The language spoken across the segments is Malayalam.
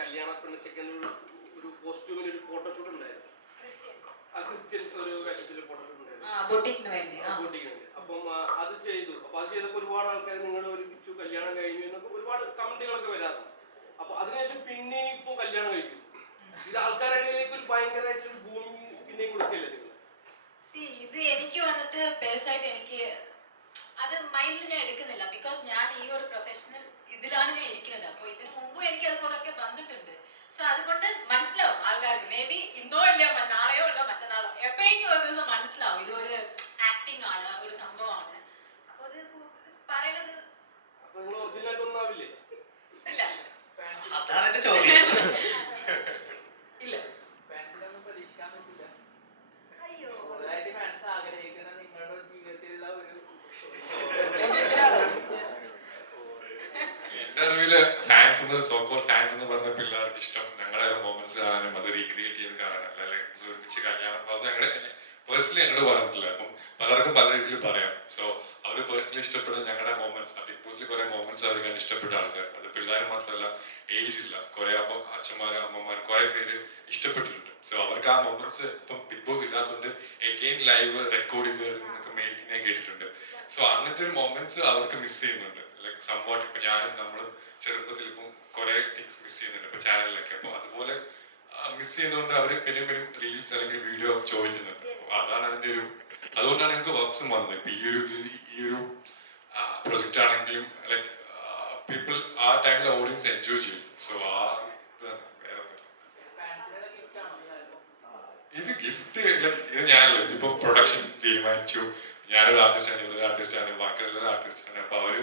കല്യാണത്തിന് ചെക്കനുള്ള ഒരു കോസ്റ്റ്യൂമിൽ ഒരു ഫോട്ടോഷൂട്ട് ഉണ്ടായിരുന്നു. ആ ക്രിസ്ത്യൻ ഒരു വേഷത്തിൽ ഫോട്ടോഷൂട്ട് ഉണ്ടായിരുന്നു. അപ്പം അത് ചെയ്തു. അപ്പൊ അത് ചെയ്തപ്പോൾ ഒരുപാട് ആൾക്കാർ നിങ്ങൾ ഒരുമിച്ചു കല്യാണം കഴിഞ്ഞു എന്നൊക്കെ ഒരുപാട് കമന്റുകളൊക്കെ വരാറുണ്ട്. അപ്പൊ അതിനുശേഷം പിന്നെ ഇപ്പൊ കല്യാണം കഴിക്കും. ഇത് ആൾക്കാരിലേക്ക് ഒരു ഭയങ്കരമായിട്ടൊരു ഭൂമി പിന്നെയും കൊടുക്കില്ല നിങ്ങൾ ഇത് എനിക്ക് വന്നിട്ട് പേഴ്സായിട്ട് എനിക്ക് അത് മൈൻഡിൽ ഞാൻ എടുക്കുന്നില്ല. ബിക്കോസ് ഞാൻ ഈ ഒരു പ്രൊഫഷണൽ ഇതിലാണ് ഞാൻ ഇരിക്കുന്നത്. അപ്പോൾ ഇതിനു മുമ്പും എനിക്ക് അതുകൊണ്ടൊക്കെ വന്നിട്ടുണ്ട്. സോ അതുകൊണ്ട് മനസ്സിലാവും ആൾക്കാർക്ക്. മേ ബി ഇന്നോ ഇല്ലയോ നാളെയോ ഇല്ല മറ്റന്നാളോ എപ്പോഴെങ്കിലും ഒരു ദിവസം മനസ്സിലാവും. ഇതൊരു ആക്ടിങ് ആണ് ഒരു സംഭവമാണ്. അപ്പോൾ ഇത് പറയണത് ഇല്ല. അതാണ് എന്റെ ചോദ്യം. ഇല്ല. പറ്റില്ല. ഫാൻസ് സോക്കോൾ ഫാൻസ് എന്ന് പറഞ്ഞ പിള്ളേർക്ക് ഇഷ്ടം. ഞങ്ങളുടെ മൊമെന്റ്സ് കാണാനും അത് റീക്രിയേറ്റ് ചെയ്ത് കാണാനല്ല അല്ലെങ്കിൽ ഒരുമിച്ച് കല്യാണം അത് ഞങ്ങളുടെ പേഴ്സണലി എന്നോട് പറഞ്ഞിട്ടില്ല. അപ്പം പലർക്കും പല രീതിയിൽ പറയാം. സോ അവർ പേഴ്സണലി ഇഷ്ടപ്പെടുന്ന ഞങ്ങളുടെ മൊമെന്റ്സ് ബിഗ് ബോസിൽ കുറെ മൊമെന്റ്സ് അവർ കണ്ട് ഇഷ്ടപ്പെട്ട ആൾക്കാർ. അത് പിള്ളേർ മാത്രമല്ല ഏജ് ഇല്ല. കുറെ അപ്പം അച്ഛന്മാരും അമ്മമാരും കുറെ പേര് ഇഷ്ടപ്പെട്ടിട്ടുണ്ട്. സോ അവർക്ക് ആ മൊമെന്റ്സ് ഇപ്പം ബിഗ് ബോസ് ഇല്ലാത്തതുകൊണ്ട് എഗെയിൻ ലൈവ് റെക്കോർഡ് ചെയ്ത് മേടിക്കുന്ന കേട്ടിട്ടുണ്ട്. സോ അങ്ങനത്തെ ഒരു മൊമെന്റ്സ് അവർക്ക് മിസ് ചെയ്യുന്നുണ്ട്. സംവാട്ട് ഇപ്പൊ ഞാനും നമ്മളും ചെറുപ്പത്തിൽ ഇപ്പം കുറെ തിങ്സ് മിസ് ചെയ്യുന്നുണ്ട്. ഇപ്പൊ ചാനലിലൊക്കെ അപ്പൊ അതുപോലെ മിസ് ചെയ്യുന്നതുകൊണ്ട് അവർ പിന്നെയും പിന്നെയും റീൽസ് അല്ലെങ്കിൽ വീഡിയോ ചോദിക്കുന്നുണ്ട്. അതാണ് അതിന്റെ ഒരു അതുകൊണ്ടാണ് ഞങ്ങൾക്ക് വർക്ക്സും വന്നത്. ഇപ്പൊ ഈ ഒരു ഈ ഒരു പ്രൊജക്റ്റ് ആണെങ്കിലും ലൈക് പീപ്പിൾ ആ ടൈമിൽ ഓഡിയൻസ് എൻജോയ് ചെയ്തു. സോ ആ ഇത് ഗിഫ്റ്റ് ഇത് ഞാനല്ലോ. ഇതിപ്പോ പ്രൊഡക്ഷൻ തീരുമാനിച്ചു. ഞാനൊരു ആർട്ടിസ്റ്റ് ആണ് ഇവരൊരു ആർട്ടിസ്റ്റ് ആണ് ബാക്കിയുള്ളൊരു ആർട്ടിസ്റ്റ് ആണ്. അപ്പൊ അവർ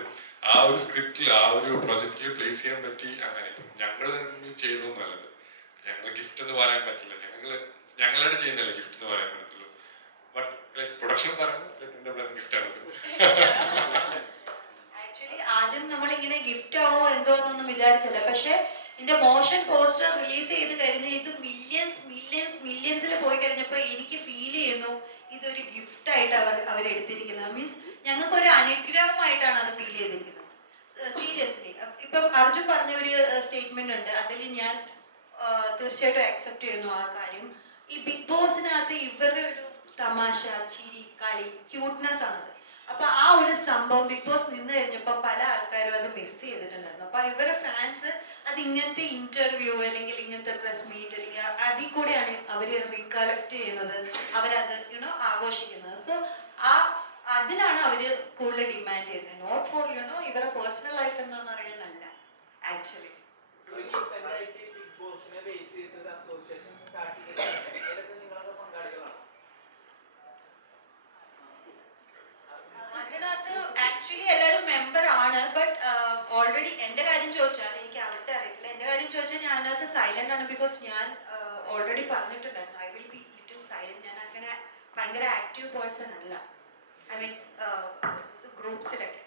ആ ഒരു സ്ക്രിപ്റ്റിൽ ആ ഒരു പ്രൊജക്റ്റിൽ പ്ലേസ് ചെയ്യാൻ പറ്റി അങ്ങനെ. ഞങ്ങൾ ചെയ്തൊന്നും അല്ലത് ഞങ്ങൾ ഗിഫ്റ്റ് എന്ന് പറയാൻ പറ്റില്ല. ഞങ്ങൾ ഞങ്ങളാണ് ചെയ്യുന്നല്ലേ ഗിഫ്റ്റ് എന്ന് പറയാൻ പറ്റത്തുള്ളൂ. ബട്ട് ലൈക് പ്രൊഡക്ഷൻ പറയുമ്പോൾ എന്താ പറയുക ഗിഫ്റ്റ് ആണ് ആക്ച്വലി ആദ്യം നമ്മൾ ഇങ്ങനെ ഗിഫ്റ്റ് ആവോ എന്തോ എന്നൊന്നും വിചാരിച്ചില്ല. പക്ഷെ എന്റെ മോഷൻ പോസ്റ്റർ റിലീസ് ചെയ്ത് കഴിഞ്ഞ് ഇത് മില്യൺസ് മില്യൺസ് മില്യൺസിൽ പോയി കഴിഞ്ഞപ്പോൾ എനിക്ക് ഫീൽ ചെയ്യുന്നു ഇതൊരു ഗിഫ്റ്റ് ആയിട്ട് അവർ അവരെടുത്തിരിക്കുന്നത്. മീൻസ് ഞങ്ങൾക്ക് ഒരു അനുഗ്രഹമായിട്ടാണ് അത് ഫീൽ ചെയ്തിരിക്കുന്നത്. ഇപ്പം അർജുൻ പറഞ്ഞ ഒരു സ്റ്റേറ്റ്മെന്റ് ഉണ്ട്. അതിൽ ഞാൻ തീർച്ചയായിട്ടും അക്സെപ്റ്റ് ചെയ്യുന്നു ആ കാര്യം. ഈ ബിഗ് ബോസിനകത്ത് ഇവരുടെ ഒരു തമാശ ചിരി കളി ക്യൂട്ട്നെസ് ആണത് അപ്പൊ ആ ഒരു സംഭവം ബിഗ് ബോസ് നിന്ന് കഴിഞ്ഞപ്പോൾ പല ആൾക്കാരും അത് മിസ് ചെയ്തിട്ടുണ്ടായിരുന്നു. അപ്പൊ ഇവരെ ഫാൻസ് അത് ഇങ്ങനത്തെ ഇന്റർവ്യൂ അല്ലെങ്കിൽ ഇങ്ങനത്തെ പ്രസ് മീറ്റ് അല്ലെങ്കിൽ അതിൽ കൂടെയാണ് അവർ റീകളക്ട് ചെയ്യുന്നത്. അവരത് യുനോ ആഘോഷിക്കുന്നത്. സോ ആ അതിനാണ് അവർ കൂടുതൽ ഡിമാൻഡ് ചെയ്യുന്നത്. നോട്ട് ഫോർ യുനോ ഇവരുടെ പേഴ്സണൽ ലൈഫ് എന്താണെന്ന് അറിയാനല്ല ആക്ച്വലി അതിനകത്ത് ആക്ച്വലി എല്ലാവരും മെമ്പർ ആണ് ബട്ട് ഓൾറെഡി എന്റെ കാര്യം ചോദിച്ചാൽ എനിക്ക് അവിടുത്തെ അറിയില്ല എന്റെ കാര്യം ചോദിച്ചാൽ ഞാൻ അതിനകത്ത് സൈലന്റ് ആണ് ബിക്കോസ് ഞാൻ ഓൾറെഡി പറഞ്ഞിട്ടുണ്ടായിരുന്നു. I will be little silent ഞാൻ അങ്ങനെ ഭയങ്കര ആക്റ്റീവ് പേഴ്സൺ അല്ല. ഐ മീൻ ഗ്രൂപ്പ്സിലൊക്കെ.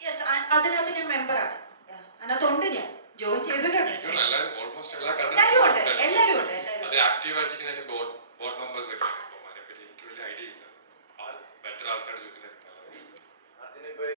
യെസ് അതിനകത്ത് ഞാൻ മെമ്പറാണ് അതിനകത്തുണ്ട് ഞാൻ. ജോയിൻ ചെയ്തിട്ടുണ്ട്. എല്ലാവരും ഉണ്ട്. എല്ലാവരും ഉണ്ട് എല്ലാവരും